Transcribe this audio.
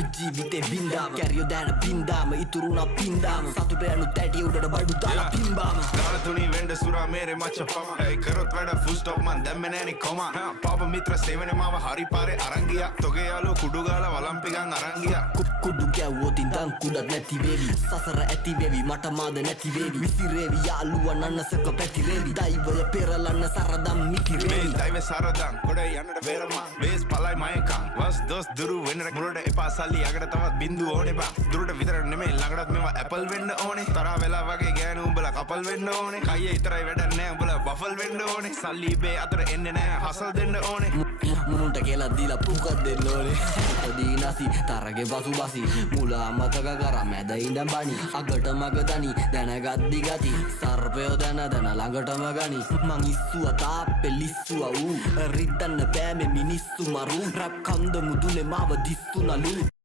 අපි ජීවිතේ බින්දාම කැරියෝ දැන බින්දාම ඉතුරුනා පින්දාම සතුට යනු තැටි උඩට බඩු දාලා පිම්බාම දාලතුනි වෙන්ඩ සුරා මේරේ මච්ච පම ඒ කරොත් වැඩ ෆුල් ස්ටොප් මන් දැම්මේ නෑනේ කොම පාප මිත්‍ර සේවනේ මාව හරි පාරේ අරන් ගියා තොගේ යාළුවෝ කුඩු ගාලා වලම්පිකන් අරන් ගියා කුඩු ගැව්වොත් ඉඳන් කුඩක් නැති වේවි සසර ඇති වේවි මට මාද නැති වේවි විසිරේවි යාළුවා නන්නසක පැතිරේවි දෛවය පෙරලන්න සරදම් මිතිරේවි දෛවය සරදම් කොඩේ යන්නට වේරමා වේස් පලයි මයකම් වස් දොස් දුරු වෙන්න මුරට එපා සල්ලි යකට තවත් බින්දු ඕනේ බා දුරට විතර නෙමෙයි ළඟටත් මේවා ඇපල් වෙන්න ඕනේ තරහ වෙලා වගේ ගෑනු උඹලා කපල් වෙන්න ඕනේ කයියේ ඉතරයි වැඩක් නෑ උඹලා බෆල් වෙන්න ඕනේ සල්ලි බේ අතර එන්නේ නෑ හසල් දෙන්න ඕනේ මුන්ට කියලා දීලා පුකක් දෙන්න ඕනේ දී නැසි තරගේ පසු බසි මුලා මතක කරා මැද ඉඳන් බණි අගට මග දනි දැනගද්දි ගති සර්පයෝ දැන ළඟටම ගනි මං ඉස්සුවා තාප්පේ ලිස්සුවා ඌ රිද්දන්න බෑ මේ මිනිස්සු මරු රැප් කන්ද මුදුනේ මාව දිස්සුනලු